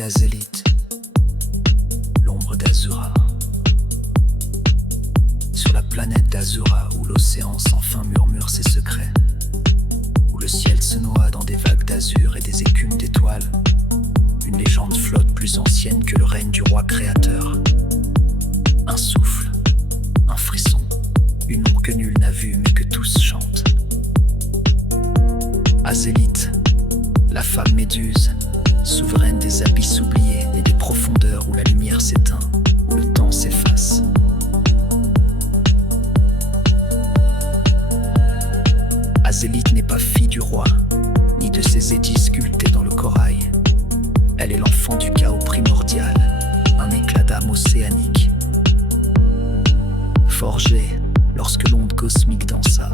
d'Azélite, l'ombre d'Azura. Sur la planète d'Azura, où l'océan sans fin murmure ses secrets, où le ciel se noie dans des vagues d'azur et des écumes d'étoiles, une légende flotte plus ancienne que le règne du roi créateur. Un souffle, un frisson, une ombre que nul n'a vue mais que tous chantent. Azélite, la femme méduse, souveraine des abysses oubliés et des profondeurs où la lumière s'éteint, où le temps s'efface. Azélite n'est pas fille du roi, ni de ses édits sculptés dans le corail. Elle est l'enfant du chaos primordial, un éclat d'âme océanique. Forgée lorsque l'onde cosmique dansa,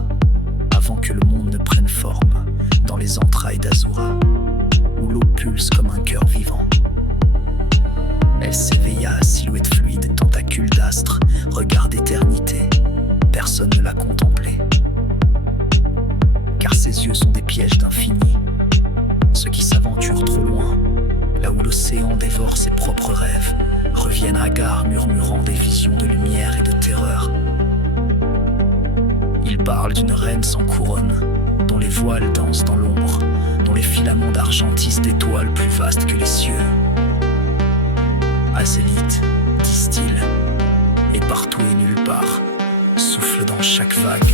avant que le monde ne prenne forme, dans les entrailles d'Azura, où l'eau pulse comme un cœur vivant. Elle s'éveilla à silhouette fluide, tentacule d'astre, regard d'éternité. Personne ne l'a contemplée, car ses yeux sont des pièges d'infini. Ceux qui s'aventurent trop loin, là où l'océan dévore ses propres rêves, reviennent hagards murmurant des visions de lumière et de terreur. Ils parlent d'une reine sans couronne, dont les voiles dansent dans l'ombre, dont les filaments d'argent tissent d'étoiles plus vastes que les cieux. Azélite, disent-ils, et partout et nulle part, souffle dans chaque vague.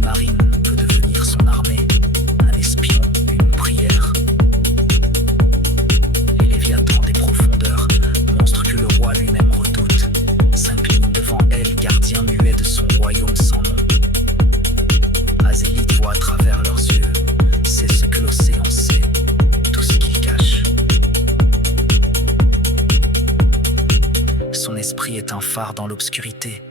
Marine peut devenir son armée, un espion, une prière. Les léviathans des profondeurs, monstres que le roi lui-même redoute, s'inclinent devant elle, gardien muet de son royaume sans nom. Azélite voit à travers leurs yeux, c'est ce que l'océan sait, tout ce qu'il cache. Son esprit est un phare dans l'obscurité,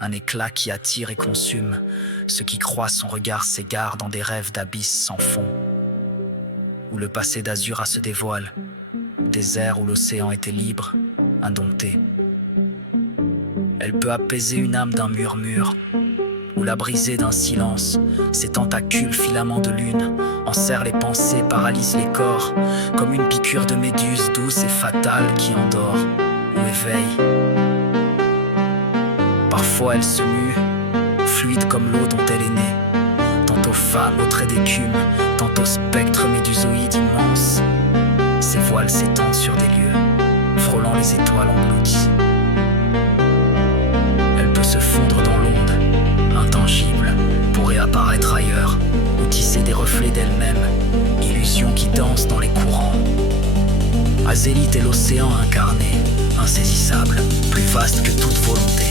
un éclat qui attire et consume. Ceux qui croient son regard s'égarent dans des rêves d'abysses sans fond, où le passé d'Azura se dévoile, des airs où l'océan était libre, indompté. Elle peut apaiser une âme d'un murmure, ou la briser d'un silence. Ses tentacules, filaments de lune, enserrent les pensées, paralysent les corps, comme une piqûre de méduse douce et fatale qui endort ou éveille. Parfois elle se mue, fluide comme l'eau dont elle est née, tantôt femme aux traits d'écume, tantôt spectre médusoïde immense. Ses voiles s'étendent sur des lieux, frôlant les étoiles englouties. Elle peut se fondre dans l'onde, intangible, pour réapparaître ailleurs, ou tisser des reflets d'elle-même, illusions qui dansent dans les courants. Azélite est l'océan incarné, insaisissable, plus vaste que toute volonté.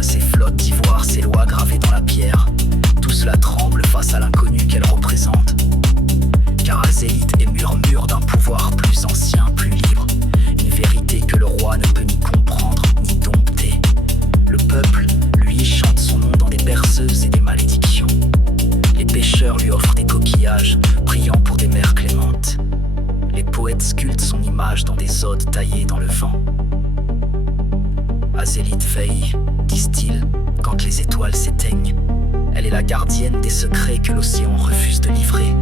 Ses flottes d'ivoire, ses lois gravées dans la pierre. Tout cela tremble face à l'inconnu qu'elle représente. Car Azélite est murmure d'un pouvoir plus ancien, plus libre. Une vérité que le roi ne peut ni comprendre, ni dompter. Le peuple, lui, chante son nom dans des berceuses et des malédictions. Les pêcheurs lui offrent des coquillages, priant pour des mers clémentes. Les poètes sculptent son image dans des odes taillées dans le vent. Azélite veille, disent-ils, quand les étoiles s'éteignent. Elle est est la gardienne des secrets que l'océan refuse de livrer.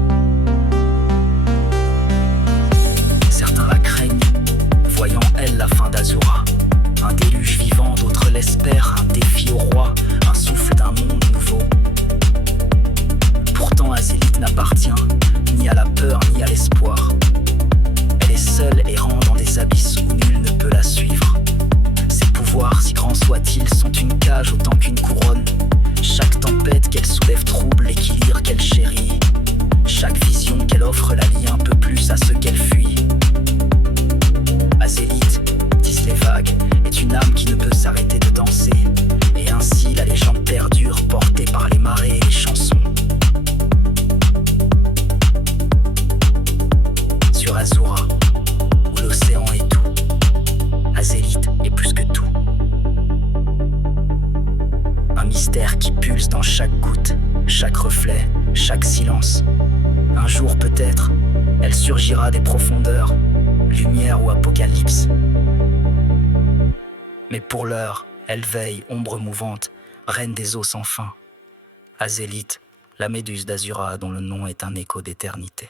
Certains la craignent, voyant elle la fin d'Azura. Un déluge vivant, d'autres l'espèrent, un défi au roi, un souffle d'un monde nouveau. Pourtant Azélite n'appartient ni à la peur ni à l'espoir. Elle est seule errant dans des abysses où nul ne peut la suivre. Ses pouvoirs, si grands soient-ils, sont une cage autant qu'une couronne. Chaque tempête qu'elle soulève trouble l'équilibre qu'elle chérit. Chaque vision qu'elle offre la lie un peu plus à ce qu'elle fuit. Azélite, disent les vagues, est une âme qui ne peut s'arrêter de danser. Et ainsi la légende perdure, portée par les marées et les chansons. Sur Azura, où l'océan est tout, Azélite est plus que tout. Un mystère qui pulse dans chaque goutte, chaque reflet, chaque silence. Un jour peut-être, elle surgira des profondeurs, lumière ou apocalypse. Mais pour l'heure, elle veille, ombre mouvante, reine des eaux sans fin. Azélite, la méduse d'Azura dont le nom est un écho d'éternité.